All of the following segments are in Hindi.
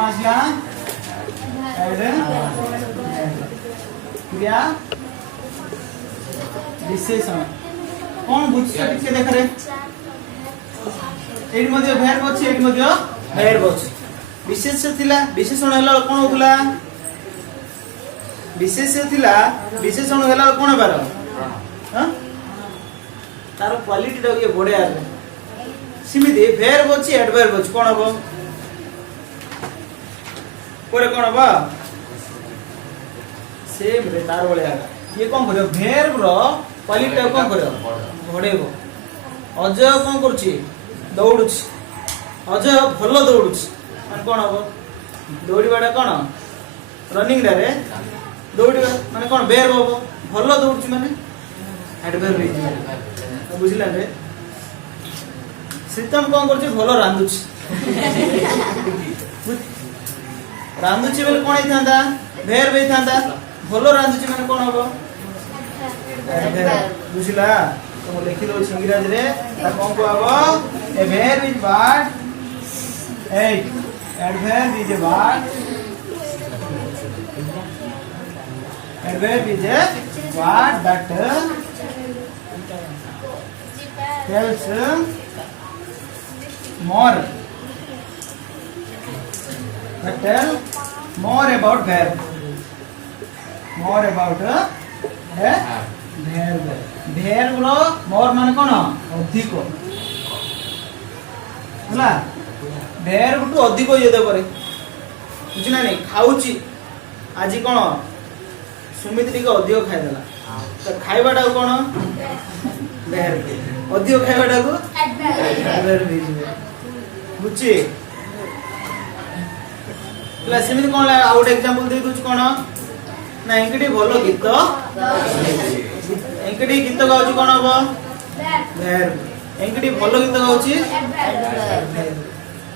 आसला क्रिया विशेषण कौन बुझ के देख रे एडी मध्ये verb अछि एडी मध्ये verb अछि विशेष थिला विशेषण हला कोन होतला विशेष थिला विशेषण हला कोन बार हां तार क्वालिटी द ये बडे आ सिमिति verb अछि adverb अछि कोन हो कोरे कोन बा सेम रे तार बळे आ ये कोन करियो verb रो क्वालिटी कोन करियो बडेबो अजय कोन करछि दौड़ुछि अजय भलो दौड़ुछि मान कोन हो दौड़ीबाडा कोन रनिंग रे दौड़ीबा माने कोन verb हो भलो दौड़ुछि माने adverb रे बुझिला रे सीतम कोन करछि भलो रांदुछि रांदुछि बेले कोन हिथांदा verb हिथांदा भलो रांदुछि माने कोन हो बुझिला तो लिखि दो इंग्रजी रे ता कोन को आबो ए verb is what adverb is a what adverb is a what that tells more that tell more about verb more about a verb verb row more माने कोन अधिक होला verb टू अधिक ये दे परे बुझिना नै खाउची आज कोन सुमित टिक अधिक खाइ देला तो खाइबाटा कोन verb अधिक खाइबाटा को adverb बुझी प्लस सिमित कोन आउट एग्जांपल दे दूच कोन ना एंकडी भलो गीत एंकडी गीत गाउची कोन हबो verb एंकडी भलो गीत गाउची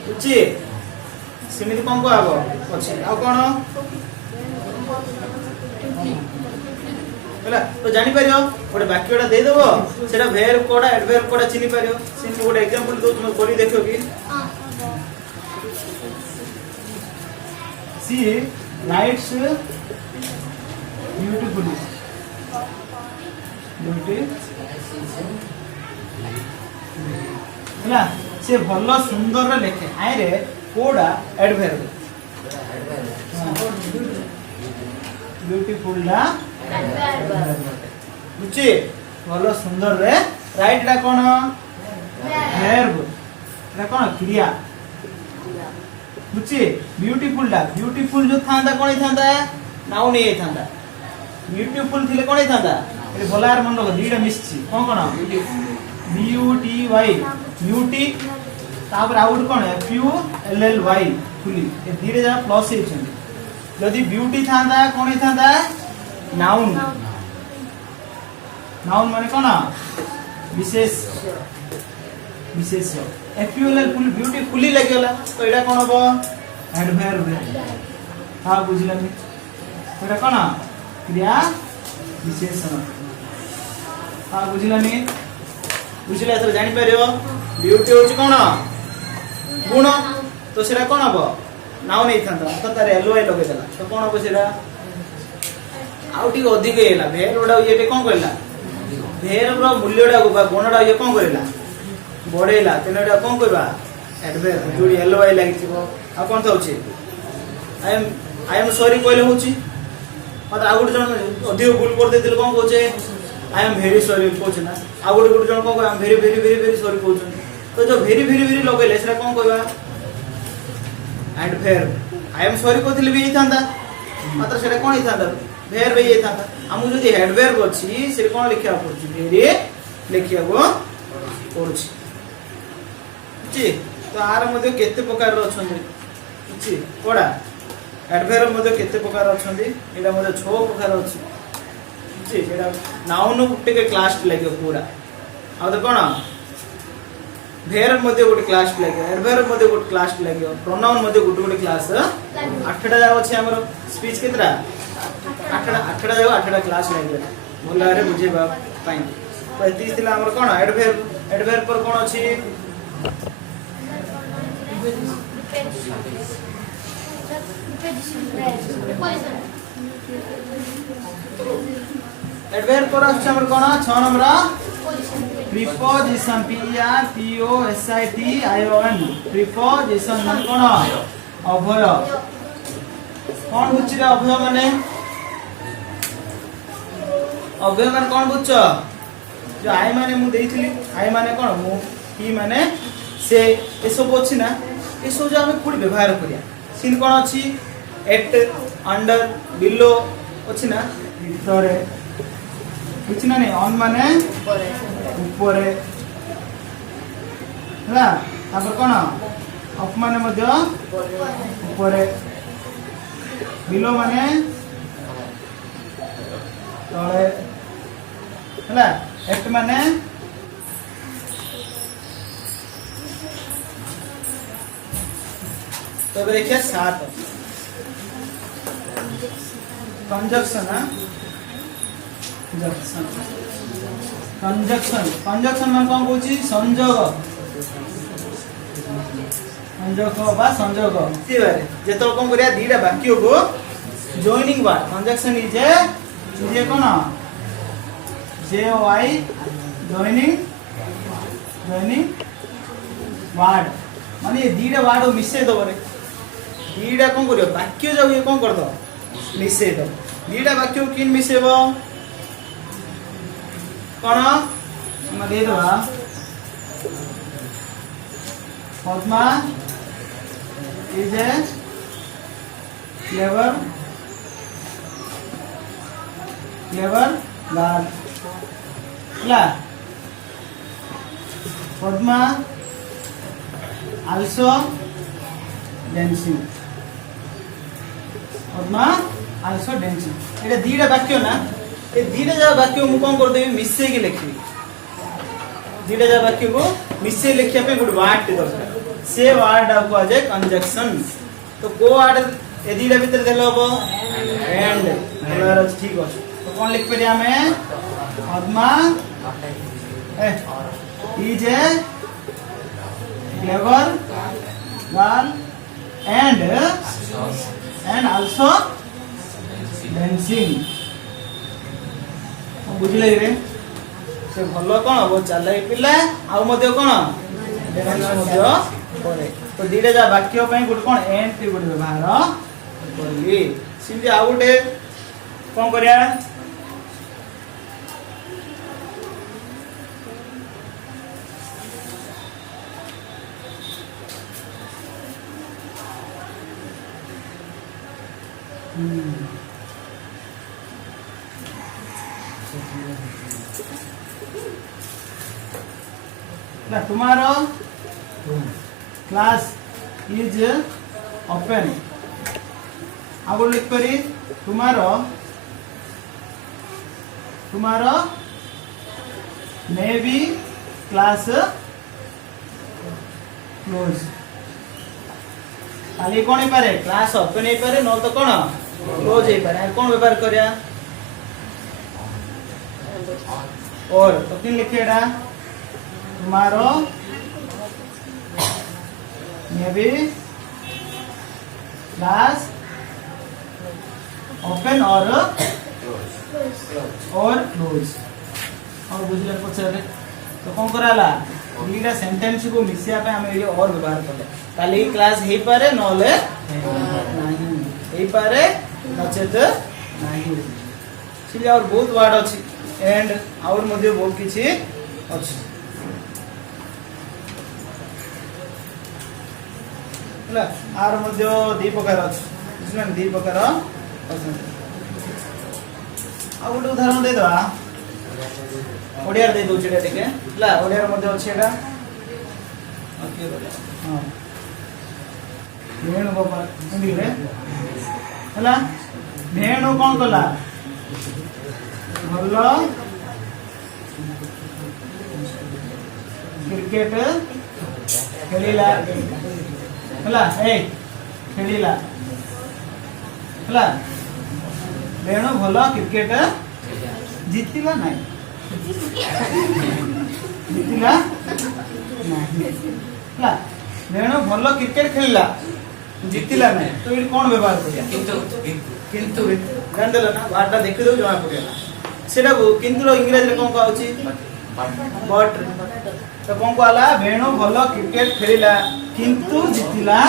बुझी सिमित कोन को आबो अछि आ कोन होला तो जानि परियो गोटे वाक्यटा दे देबो सेटा verb कोडा adverb कोडा चिनि परियो सिमित गोटे एग्जांपल दउ तुम करि देखियो कि she writes beautifully ହେଲା से भलो सुंदर लेखे आय रे कोडा एडवर्ब ब्यूटीफुल ला एडवर्ब बुझी भलो सुंदर रे राइट ला कोन वर्ब ला कोन क्रिया बुझी ब्यूटीफुल जो थांदा कोन थांदा नाउन ए थांदा ब्यूटीफुल थिले कोन थांदा ए भलार मन लग दीटा मिसछि कोन B U T Y beauty तापर आउट कोन F U L L Y fully ए दीरे जा प्लस हे छन यदि ब्यूटी थांदा कोन थांदा नाउन माने कोन विशेष F U L L full beautifully लागला तो एडा कोन हो एडवर्ब हां बुझिला नि एडा कोन क्रिया विशेषण हां बुझिला नि बुझिला तो जानि परियो ब्यूटी होची कोन गुण तो सेरा कोन हो नाउ नै थांदा तो तारे एल वाई लगे देला तो कोन हो सेरा आउटी अधिक हेला भेरडा येटे कोन कहला भेरब्र मूल्यडा को गुणडा ये कोन करला बढेला तेनडा कोन कहबा एडवर्ब जोडी एल वाई लागि थिबो आ कोन थाउची आई एम सॉरी कहले होची और आगुड जन अधिक भूल कर देतिल कोन कहचे आई एम वेरी सॉरी कहछ ना आगुड गुड जन कोन I am very very very very sorry कहछ तो जो वेरी वेरी वेरी लगेले सेरा कोन कहबा एडवर्ब आई एम सॉरी कहतिल भी थांदा मात्र सेरा कोन थांदा verb ये थांदा हमु जदी एडवर्ब अछि से कोन लिखिया पड़छि वेरी लिखिया गो पड़छि जी तो आर मध्ये केते प्रकार अछन्ती जी कोडा एडवर्ब मध्ये केते प्रकार अछन्ती एडा मध्ये 6 प्रकार अछि जी एडा नाउन गुटे के क्लास लागो पूरा आ तो कोन verb मध्ये गुटे क्लास लागो एडवर्ब मध्ये गुटे क्लास लागो प्रोनाउन मध्ये गुटे गुटे क्लास 8टा जाव अछि हमर स्पीच केतरा 8टा जाव 8टा क्लास लागो बोला रे बुझे बा फाइन तो एती थिला हमर कोन एडवर्ब पर कोन अछि एडवेयर पर आछ हमर कोन 6 number preposition P R P O S I T I O N preposition मन कोन अभय कोन बुझि रे अभय माने कोन बुझछ जो आई माने मु देइथिली आई माने कोन मु P माने से ए सब अछि ना ए सब जो हम कोड व्यवहार करिया सिन कोन अछि एट अंडर बिलो अछि ना भितरे कुछ ना नहीं ऑन माने ऊपर हला तापर कोन अप माने मध्य ऊपर बिलो माने तळे हला एट माने तो देखिए 7 कंजक्शन है कंजक्शन मान कौन कहूची संयोग बा संयोग जेतो कौन करिया दीटा वाक्य को joining word conjunction is a कोन जे वाई जॉइनिंग वर्ड माने ये दीटा वर्ड मिसे दो रे दीटा कौन करियो वाक्य जाऊ ये कौन कर दो मिसे दो दीटा वाक्य किन मिसेबो कोन हम दे दो Padma is a clever girl ला Padma also dancing Padma also dancing एटा दीटा वाक्य ना ए दीटा जा वाक्य मु कोन कर देबी मिसे के लिखबी दीटा जा वाक्य को मिसे लिखिया पे गुड वर्ड दरकार से वर्ड को आ जाए कंजक्शन तो को वर्ड ए दीटा भीतर देलो हो एंड कलर ठीक हो तो कोन लिख पे हमें Padma is A clever girl and also dancing बुझले रे से भलो कोन वो चलै पिला आ मध्य कोन डांस मध्य करे तो दीटा जा वाक्य पई गुड कोन एंड के गुड व्यवहार करली सिंजे आ गुटे कोन करिया ना तुम्हारो क्लास इज ओपन आगो लिख करी तुम्हारो मे बी क्लास क्लोज खाली कोन ही पारे क्लास ओपन ही पारे न तो कोन क्लोज ही पारे कोन व्यवहार करिया और तो किन लिखेडा तुम्हारो मे बी क्लास ओपन और क्लोज और बुझले पछरे तो कोन कराला दीटा सेंटेंस को मिसिया पे हम एडी और व्यवहार करले ताली क्लास हे पारे नले नाही हे पारे नचेत नाही सिले और बहुत वर्ड अछि एंड और मध्ये बहुत किछि अछि ला आर मध्ये दी प्रकार अछि बुझलन दी प्रकार अछि आ गोटे उदाहरण दे दवा ओडिया दे दउ छिडा टिके ला ओडिया मध्ये अछि एटा ओके हां भेणु गोपाल हिंदी रे हला भेणु कोन कला भलो क्रिकेट खेलिला हला ए खेलिला हला भेणु भलो क्रिकेट जीतिला नाही जीतिला नाही हला भेणु भलो क्रिकेट खेलिला जितिला नहीं तो ये कौन व्यवहार करिया किंतु जान देला ना वाटा देखि दो जमा पड़िया सेटा को किंतु रो इंग्लिश रे कोन कहउची बट तो कोन कहला वेणु भलो क्रिकेट खेलिला किंतु जितिला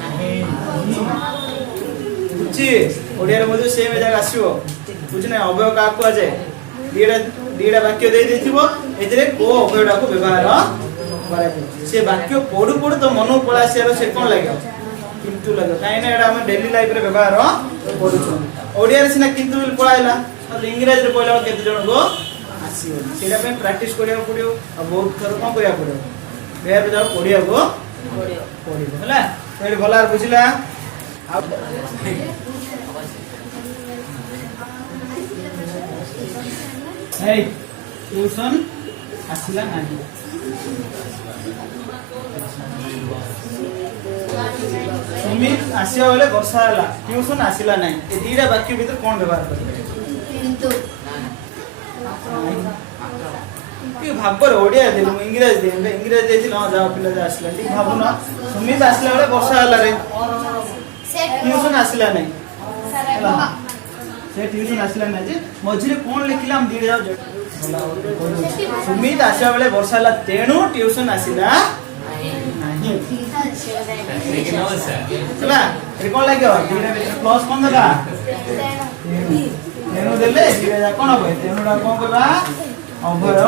नहीं बुझी ओडिया रे मधु सेम जगह आसीबो बुझ ना अवयव का को आजे दीडा वाक्य दे देथिबो एतरे को अवयवडा को व्यवहार करे से वाक्य पढु पढु तो मन पळा सेरो से कोन लागो किंतु लागो काई ना एडा हम डेली लाइफ रे व्यवहार पढु ओडिया रे सिना किंतु बिल पळाइला और इंग्लिश रे पळला केते जण को आसीबो सेटा पे प्रैक्टिस करिया पडियो और बहुत थर कोन करिया पडियो वेर जाओ पडिया को पडियो हला एडी भलार बुझिला ए ट्यूशन आसिला नाही सुमित आसिया वाले वर्षा हला ट्यूशन आसिला नाही ए दीडा वाक्य भीतर कोन व्यवहार करबे किंतु कि भाबर ओडिया दे इंग्लिश दे इंग्लिश देति न जाओ पिला जा आसिला ठीक भाबु न सुमित आसिला वाले वर्षा हला रे ट्यूशन आसिला नाही से ट्यूशन आसिला नाही जे मझिरे कोन लिखिला हम दीडा जाओ सुमित आसिया वाले वर्षा हला तेणु ट्यूशन आसिला नहीं चला ए कोन लाग्यो दीडा प्लस कोन दगा तेणु देले दीडा जा कोन होय तेणुडा कोन कहबा अभय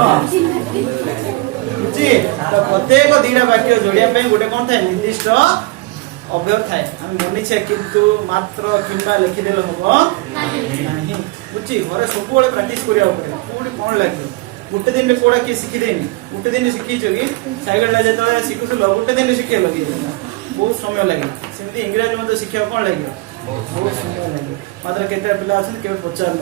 बुझी तो प्रत्येक दीडा वाक्य जोड़िया पे गोटे कोन थाए निर्दिष्ट अभय थाए हम मनि छे किंतु मात्र किंबा लिखि देलो हबो नाही बुझी घरे सब बेले प्रैक्टिस करिया पड़े कोडी कोन लाग्यो गुटे दिन में कोडा के सिखि देनी गुटे दिन सिखि जोगी साइकिल ला जतो सिखुथलो गुटे दिन सिखे लगी बहुत समय लागे सेमती इंग्लिश में तो शिक्षा कोन लागियो बहुत समय लागे मात्र केते पिला अछन केबे पचार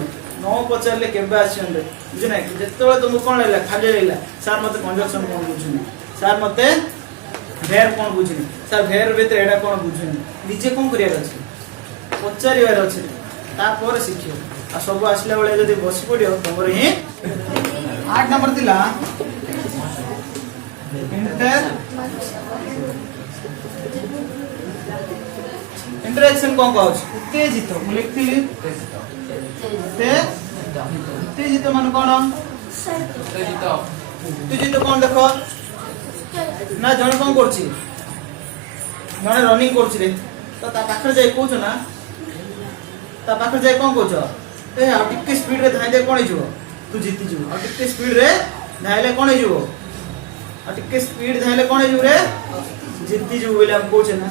न पचारले केबे आछन बुझ ना जेतोले तुम कोन लागला खाली लागला सर मते कंजक्शन कोन बुझुनी सर मते भेर कोन बुझुनी सर भेर भीतर एडा कोन बुझुनी निजे कोन करिया अछि पचारिवार अछि तापर शिखियो आ सब आसला बेले जदी बसी पडियो तमर ही 8 नंबर दिला इंटरेक्शन कोन कहउछ उत्तेजित मु लिखथिली उत्तेजित मान कोन उत्तेजित कोन देखो ना जण कोन करछि जण रनिंग करछि रे तो ता पाखर जाय कहउछ ना ता पाखर जाय कोन कहउछ ए आ टिके स्पीड रे धाइ दे कोन हिजो तू जीति जीव आ टिके स्पीड रे धाइले कोन हिजो आ टिके स्पीड धाइले कोन हिजो रे जीति जीव बोले हम कहउछ ना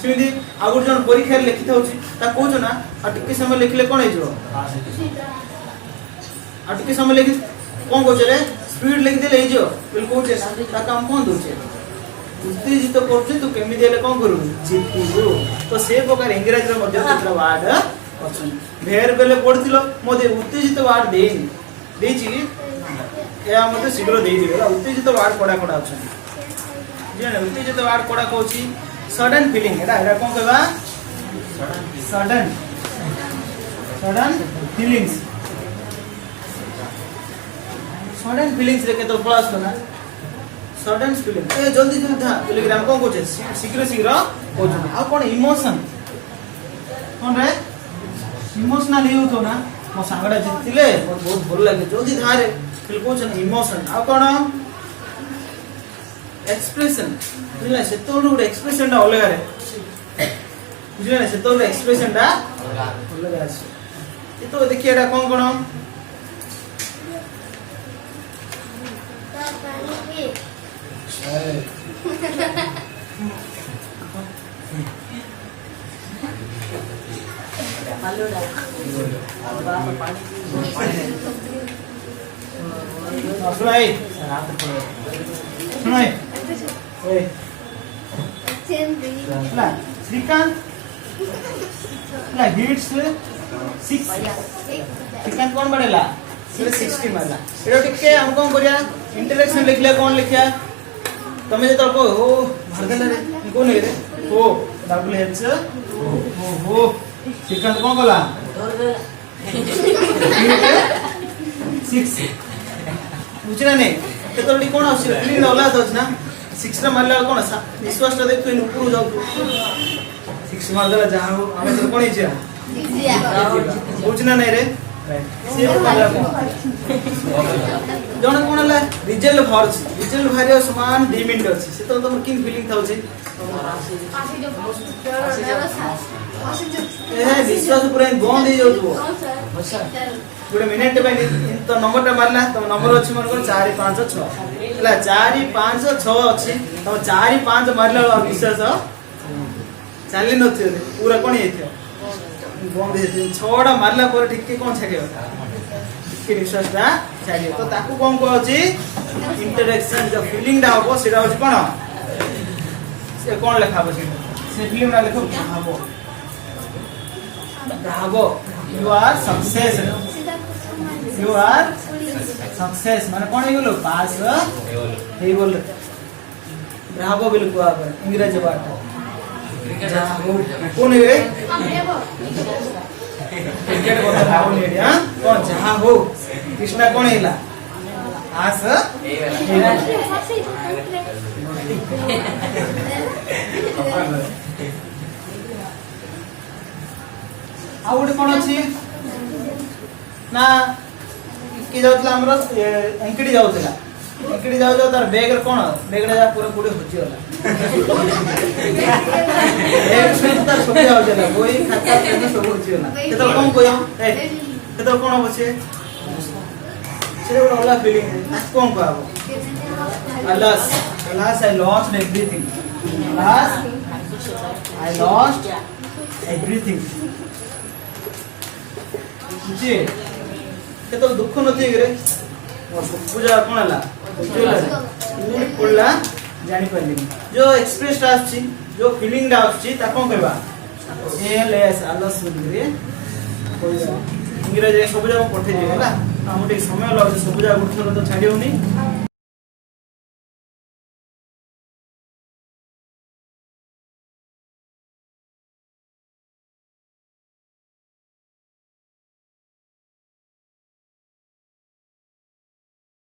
सिमिति आ गुड जण परीक्षा लिखित होछि ता कहउछ ना आ टिके समय लिखले कोन हिजो आ टिके समय लिखि कोन कहउछ रे स्पीड लिखि देले हिजो बिल कहउछ ना ता काम कोन दोछे उत्तेजित करछ तू केमि देले कोन करू जीति जीव तो से प्रकार इंग्लिश रे मध्य केतरा वर्ड अछि भेर बेले पढथिलो मोदे उत्तेजित वर्ड देनी देछि या मते शीघ्र देई दिबे उत्तेजित वर्ड कोडा कोडा अछि जेने उत्तेजित वर्ड कोडा कहउछि सडन फीलिंग एटा कोन कहबा सडन फीलिंग्स रे केतो प्लस ना सडन फीलिंग ए जल्दी जल्दी था टेलीग्राम कोन कहउछि शीघ्र शीघ्र कहउछि आ कोन इमोशन कोन रे इमोशनल ही होतो ना मो सांगडा जितिले बहुत भल लागे जल्दी धारे फिल कहउछ इमोशन आ कोन एक्सप्रेशन बुझला से तो गुड एक्सप्रेशन टा अलग रे बुझला से तो एक्सप्रेशन टा अलग आसी ये तो देखिए एटा कोन कोन आलूडा सुनाई ओए ला श्रीकांत ला हिट्स 6 श्रीकांत कोन बडेला 60 मारला एरो टिके हम कोन करिया इंटरेक्शन लिखले कोन लिखिया तमे जे तो हो भरदेला रे कोन रे O double H O Shrikant कोन कला 6 बुझला ने केतोडी कोन आसी 3 डॉलर दस ना 6 रा मारला कोन निश्वास रे तू ऊपर जाऊ 6 सुमार दला जहा हो आमे तो कोन इछा बुझना नहीं रे से जण कोन ला रिजल्ट बाहर रिजल्ट बाहर समान 2 मिनिट अछि से तो तुम किन फीलिंग थाउ छी ए विश्वास पूरा बंद हो जाउतो गोटे मिनिट पे तो नंबर टा मारला तो नंबर अछि मन को 4 5 6 हला 4 5 6 अछि तो 4 5 मारला विश्वास चाली नथि पूरा कोन हेथियो बंद हेथि 6 टा मारला पर ठीक के कोन छाके ठीक विश्वास टा छाके तो ताकू कोन को अछि इंटरेक्शन जो फीलिंग टा हो सेटा अछि कोन से कोन लेखा बछि से फीलिंग ना लेखो भाबो भाबो you are success you are success माने कोन हेगलो पास हे बोल ब्रावो बिल को आपर इंग्रजी बात कौन है रे क्रिकेट बोल भाव ले हां कौन जहां हो कृष्णा कौन हैला आस आउट कोन अछि ना कि जाउतला हमरो एंकडी जाउतला एंकडी जाउ तार बैग रे कोन बैग रे जा पूरा पूरे होची होला एक से तार सब जाउ जाला कोई खाता पे सब होची होला केतो कोन कोयो ए केतो कोन बसे से ओला फीलिंग है कोन को आबो alas alas I lost everything alas I lost everything जी केतो दुख नथि रे पूजा कोन हला पूरी पड़ला जानि परली जो एक्सप्रेस आछि जो फीलिंग दा आछि ता कोन करबा एलएस आलस रे कोई इंग्रजी सब जगह पठे जे हला हम ठीक समय लागछ सब जगह उठलो तो छाडियोनी